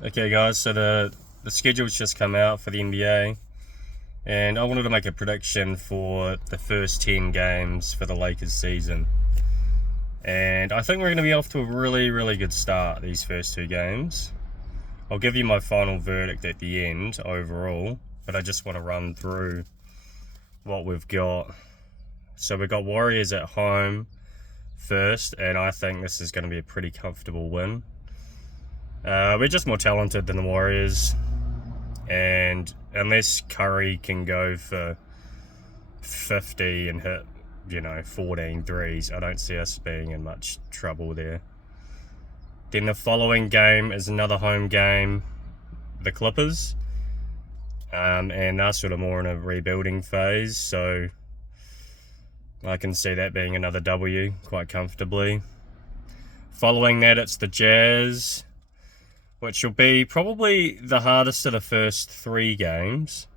Okay guys, so the schedule's just come out for the NBA, and I wanted to make a prediction for the first 10 games for the Lakers season. And I think we're going to be off to a really good start these first two games. I'll give you my final verdict at the end overall, but I just want to run through what we've got. So we've got Warriors at home first, and I think this is going to be a pretty comfortable win. We're just more talented than the Warriors, and unless Curry can go for 50 and hit, 14 threes, I don't see us being in much trouble there. Then the following game is another home game, the Clippers, and they're sort of more in a rebuilding phase, so I can see that being another W quite comfortably. Following that, it's the Jazz, which will be probably the hardest of the first three games.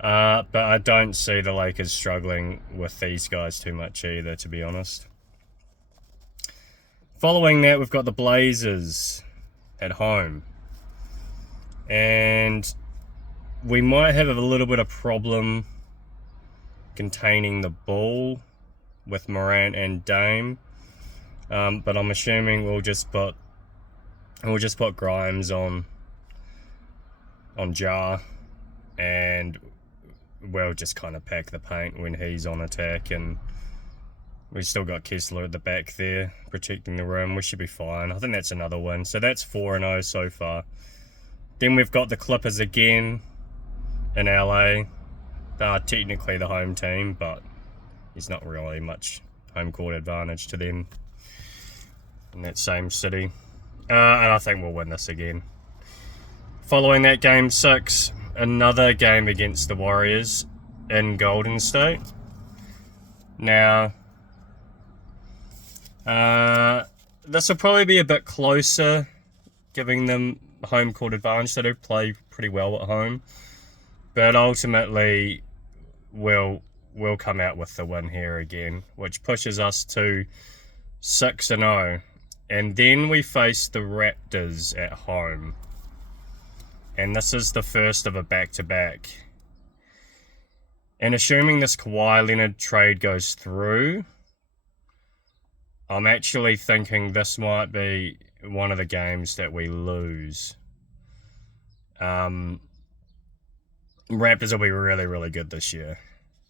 But I don't see the Lakers struggling with these guys too much either, to be honest. Following that, we've got the Blazers at home. And we might have a little bit of problem containing the ball with Morant and Dame. But I'm assuming we'll just put Grimes on Jar, and we'll just kind of pack the paint when he's on attack, and we've still got Kessler at the back there protecting the rim. We should be fine. I think that's another win. So that's 4-0 so far. Then we've got the Clippers again in LA. They are technically the home team, but there's not really much home court advantage to them in that same city. And I think we'll win this again. Following that, game 6, another game against the Warriors in Golden State. Now, this will probably be a bit closer, giving them home court advantage. They do play pretty well at home, but ultimately we'll come out with the win here again, which pushes us to 6-0. And then we face the Raptors at home. And this is the first of a back-to-back. And assuming this Kawhi Leonard trade goes through, I'm actually thinking this might be one of the games that we lose. Raptors will be really good this year.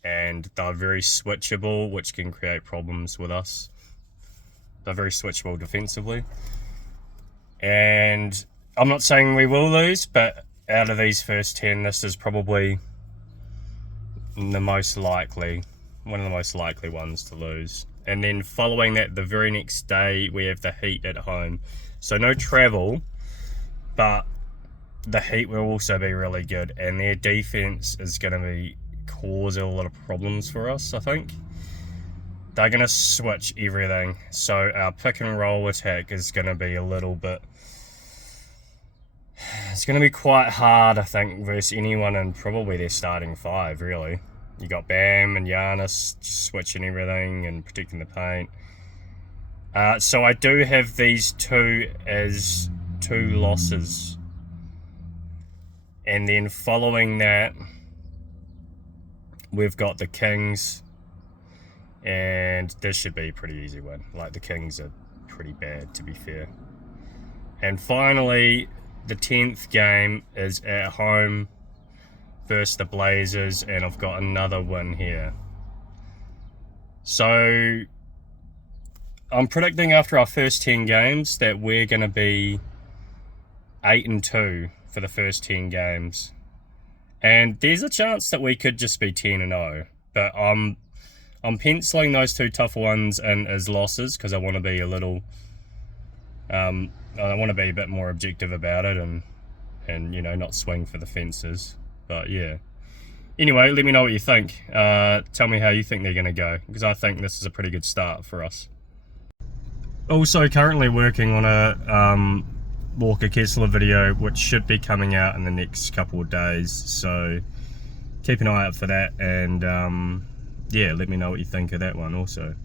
And they're very switchable, which can create problems with us. They're very switchable defensively. And I'm not saying we will lose, but out of these first 10, this is probably one of the most likely ones to lose. And then following that, the very next day, we have the Heat at home. So no travel, but the Heat will also be really good. And their defense is going to be causing a lot of problems for us, I think. They're going to switch everything. So our pick and roll attack is going to be it's going to be quite hard, I think, versus anyone in probably their starting five, really. You got Bam and Giannis switching everything and protecting the paint. So I do have these two as 2 losses. And then following that, we've got the Kings. And this should be a pretty easy win. Like, the Kings are pretty bad, to be fair. And finally, the 10th game is at home versus the Blazers, and I've got another win here. So, I'm predicting after our first 10 games that we're going to be 8-2 for the first 10 games. And there's a chance that we could just be 10-0, but I'm penciling those 2 tough ones in as losses because I want to be a little, I want to be a bit more objective about it and not swing for the fences. But yeah. Anyway, let me know what you think. Tell me how you think they're going to go, because I think this is a pretty good start for us. Also, currently working on a Walker Kessler video, which should be coming out in the next couple of days. So keep an eye out for that, and yeah, let me know what you think of that one also.